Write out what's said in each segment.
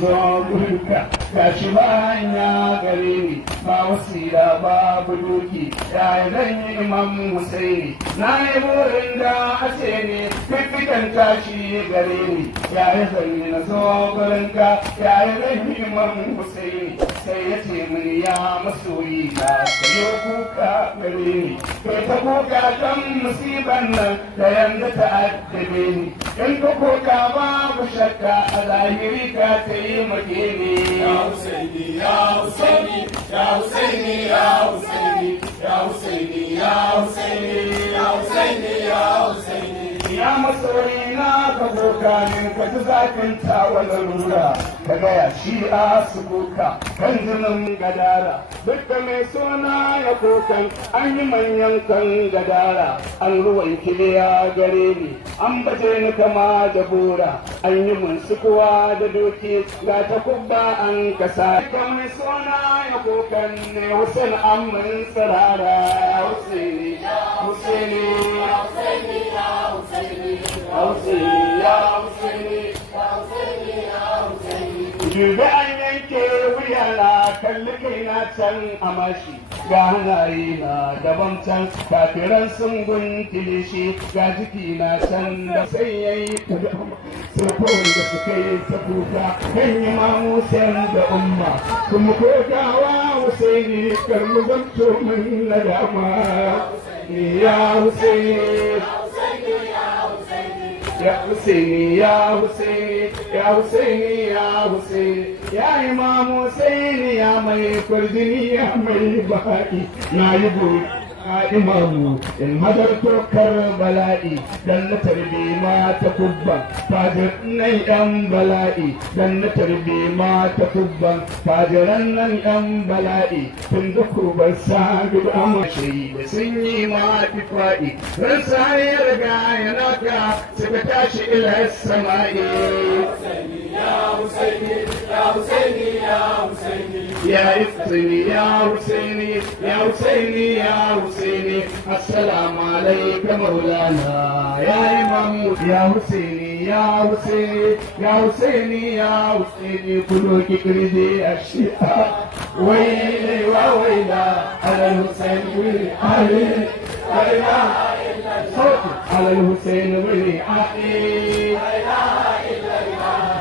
zo gurka gashi banya gare ni ba wasira babu doki ya zan yi imam Husaini na yi burin da a ce ne fifikan tashi gare ni ya yi zan yi na zo gurinka ya yi zan yi imam Husaini sai ya ce mini ya masoyi ka sayo kuka gare ni kai ta kuka kan musiban nan da yanda ta addabe ni in ka kuka babu shakka a zahiri ka ta yi make ni ya Husaini ya Husaini ya Husaini ya Husaini ya Husaini ya Husaini ya Husaini ya Husaini ya masoyi na ka kuka min ka ji zafin tawala rura ka gaya shi a su kuka kan jinin gadara duk da mai suna ya kukan an yi manyan kan gadara an ruwan kiliya gare ni an baje ni kama da bora an yi mun sukuwa da doki ga ta kubba an kasa da mai suna ya kukan ne Hussein an mun tsirara Husaini Husaini Husaini Dubi an yanke wuyana kalli kaina can a mashi ga hannaye na daban can kafiran sun guntule shi ga jiki na can da sai yayi sarkowar da suka yi ta kuka kan yi mamusan da umma kuma kogawa Husaini karmu zanto min na dama ya Husaini ya Husaini ya Husaini ya Husaini ya Husaini ya Imam Husaini ya mai kwarjini ya mai ba'i na yi gobe imamu in hadarto bala'i dan na tarbi ma ta kubban fajir nan yan bala'i dan na tarbi ma ta kubban fajiran nan yan bala'i tun da kubar sa gudu amashi da sun yi ma fifa'i ran sa ya riga ya naka suka tashi ila sama'i ya Husaini ya Husaini ya Husaini ya Husaini ya Husaini ya Husaini ya Husaini assalamu alayka maulana ya imam ya Husaini ya Husaini ya Husaini ya Husaini kulo kikirje ashiya wayli wa wayla ala Husaini ali ala ala Husaini wali ali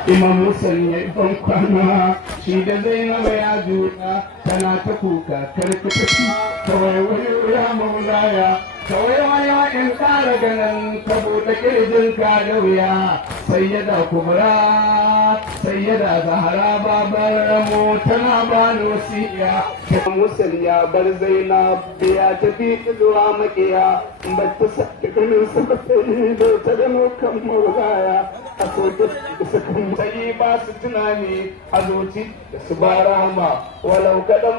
Imam Hussein ya ban kwana shi da Zainab ya zuwa tana ta kuka karkataci kawai wani ya maulaya kawai wani in kara ganin ka buɗe kirjinka da wuya sayyada kubra sayyada zahara babar ramu tana ba ni wasiya Imam Hussein ya bar Zainab ya tafi zuwa makiya ba ta sake ganin sa sai da ta gano kan maulaya a soke da suka sai ba su tunani a zuci da su ba rahama walau kaɗan